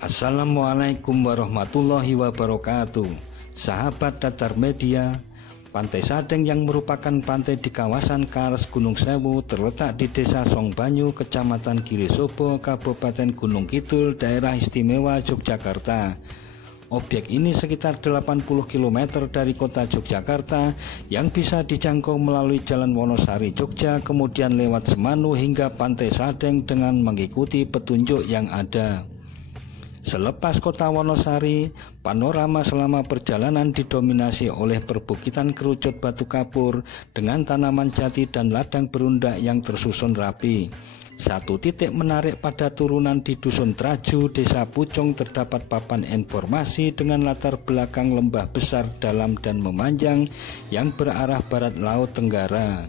Assalamualaikum warahmatullahi wabarakatuh. Sahabat Datar Media, Pantai Sadeng yang merupakan pantai di kawasan Kars Gunung Sewu terletak di Desa Songbanyu, Kecamatan Girisobo, Kabupaten Gunung Kidul, Daerah Istimewa Yogyakarta. Objek ini sekitar 80 km dari kota Yogyakarta yang bisa dijangkau melalui Jalan Wonosari Jogja, kemudian lewat Semanu hingga Pantai Sadeng dengan mengikuti petunjuk yang ada. Selepas kota Wonosari, panorama selama perjalanan didominasi oleh perbukitan kerucut batu kapur dengan tanaman jati dan ladang berundak yang tersusun rapi. Satu titik menarik pada turunan di Dusun Traju, Desa Pucung terdapat papan informasi dengan latar belakang lembah besar, dalam dan memanjang yang berarah barat Laut Tenggara.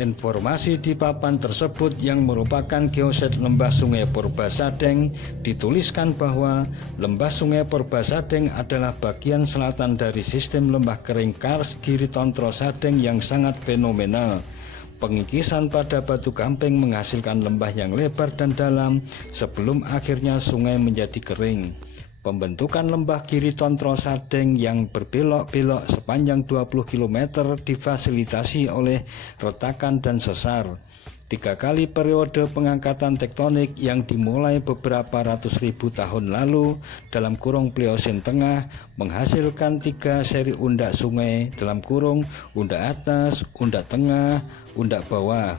Informasi di papan tersebut yang merupakan geoset lembah Sungai Purbasadeng dituliskan bahwa lembah Sungai Purbasadeng adalah bagian selatan dari sistem lembah kering Kars Giri Tontro Sadeng yang sangat fenomenal. Pengikisan pada batu gamping menghasilkan lembah yang lebar dan dalam sebelum akhirnya sungai menjadi kering. Pembentukan lembah Giri Tontro Sadeng yang berbelok-belok sepanjang 20 km difasilitasi oleh retakan dan sesar. 3 kali periode pengangkatan tektonik yang dimulai beberapa ratus ribu tahun lalu dalam kurung Pliocene Tengah menghasilkan 3 seri undak sungai dalam kurung undak atas, undak tengah, undak bawah.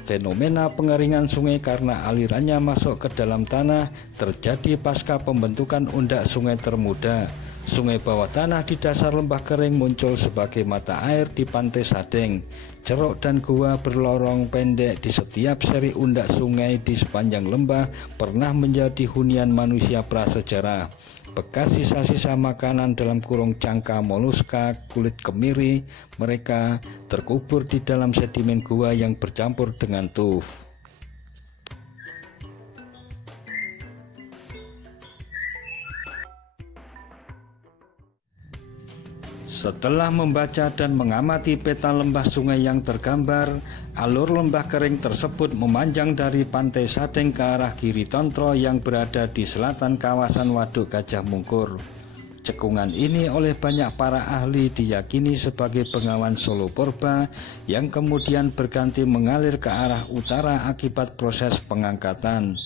Fenomena pengeringan sungai karena alirannya masuk ke dalam tanah terjadi pasca pembentukan undak sungai termuda. Sungai bawah tanah di dasar lembah kering muncul sebagai mata air di Pantai Sadeng. Ceruk dan gua berlorong pendek di setiap seri undak sungai di sepanjang lembah pernah menjadi hunian manusia prasejarah. Bekas sisa-sisa makanan dalam kurung cangka moluska, kulit kemiri mereka terkubur di dalam sedimen gua yang bercampur dengan tuf. Setelah membaca dan mengamati peta lembah sungai yang tergambar, alur lembah kering tersebut memanjang dari Pantai Sadeng ke arah Giri Tontro yang berada di selatan kawasan Waduk Gajah Mungkur. Cekungan ini oleh banyak para ahli diyakini sebagai bengawan Solo Purba yang kemudian berganti mengalir ke arah utara akibat proses pengangkatan.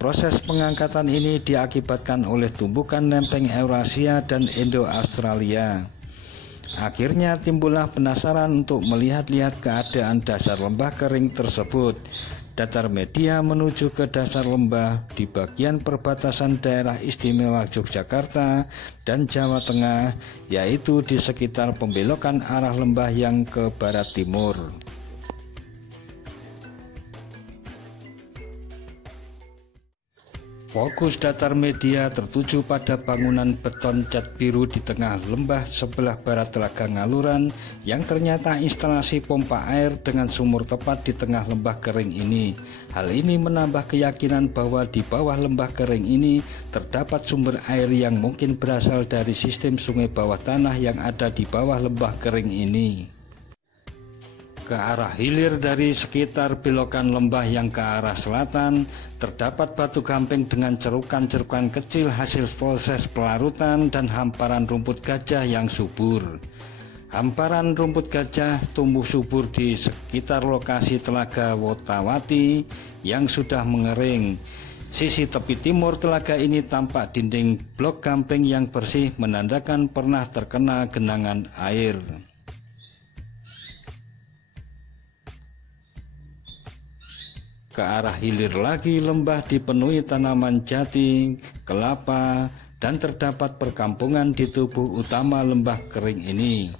Proses pengangkatan ini diakibatkan oleh tumbukan lempeng Eurasia dan Indo-Australia. Akhirnya timbullah penasaran untuk melihat-lihat keadaan dasar lembah kering tersebut. Datar Media menuju ke dasar lembah di bagian perbatasan daerah istimewa Yogyakarta dan Jawa Tengah, yaitu di sekitar pembelokan arah lembah yang ke barat timur. Fokus Datar Media tertuju pada bangunan beton cat biru di tengah lembah sebelah barat Telaga Ngaluran yang ternyata instalasi pompa air dengan sumur tepat di tengah lembah kering ini. Hal ini menambah keyakinan bahwa di bawah lembah kering ini terdapat sumber air yang mungkin berasal dari sistem sungai bawah tanah yang ada di bawah lembah kering ini. Ke arah hilir dari sekitar belokan lembah yang ke arah selatan terdapat batu gamping dengan cerukan-cerukan kecil hasil proses pelarutan dan hamparan rumput gajah yang subur. Hamparan rumput gajah tumbuh subur di sekitar lokasi Telaga Wotawati yang sudah mengering. Sisi tepi timur telaga ini tampak dinding blok gamping yang bersih menandakan pernah terkena genangan air. Ke arah hilir lagi lembah dipenuhi tanaman jati, kelapa, dan terdapat perkampungan di tubuh utama lembah kering ini.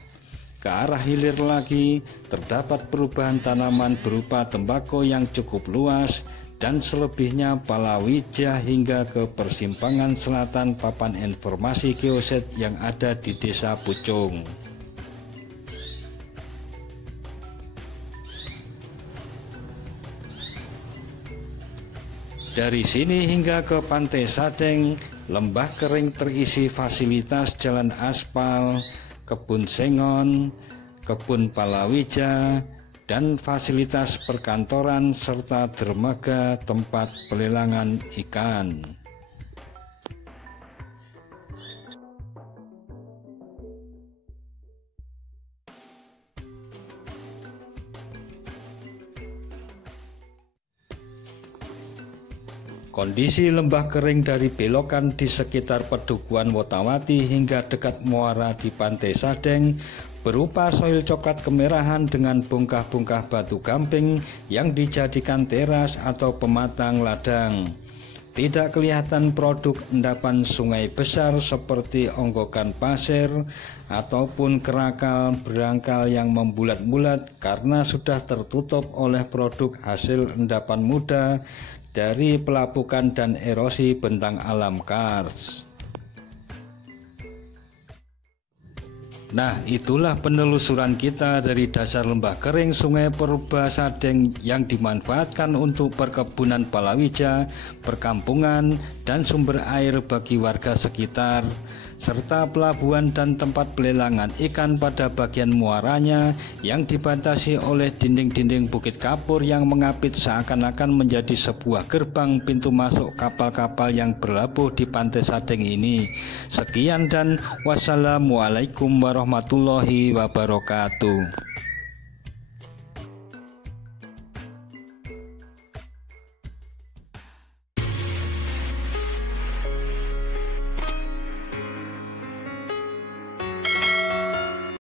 Ke arah hilir lagi terdapat perubahan tanaman berupa tembakau yang cukup luas dan selebihnya palawija hingga ke persimpangan selatan papan informasi geoset yang ada di Desa Pucung. Dari sini hingga ke Pantai Sadeng, lembah kering terisi fasilitas jalan aspal, kebun sengon, kebun palawija, dan fasilitas perkantoran serta dermaga tempat pelelangan ikan. Kondisi lembah kering dari belokan di sekitar Pedukuhan Wotawati hingga dekat muara di Pantai Sadeng berupa soil coklat kemerahan dengan bongkah-bongkah batu gamping yang dijadikan teras atau pematang ladang. Tidak kelihatan produk endapan sungai besar seperti onggokan pasir ataupun kerakal berangkal yang membulat-bulat karena sudah tertutup oleh produk hasil endapan muda dari pelapukan dan erosi bentang alam kars. Nah, itulah penelusuran kita dari dasar lembah kering Sungai Purbasadeng yang dimanfaatkan untuk perkebunan palawija, perkampungan, dan sumber air bagi warga sekitar, serta pelabuhan dan tempat pelelangan ikan pada bagian muaranya yang dibatasi oleh dinding-dinding bukit kapur yang mengapit seakan-akan menjadi sebuah gerbang pintu masuk kapal-kapal yang berlabuh di Pantai Sadeng ini. Sekian dan wassalamualaikum warahmatullahi wabarakatuh.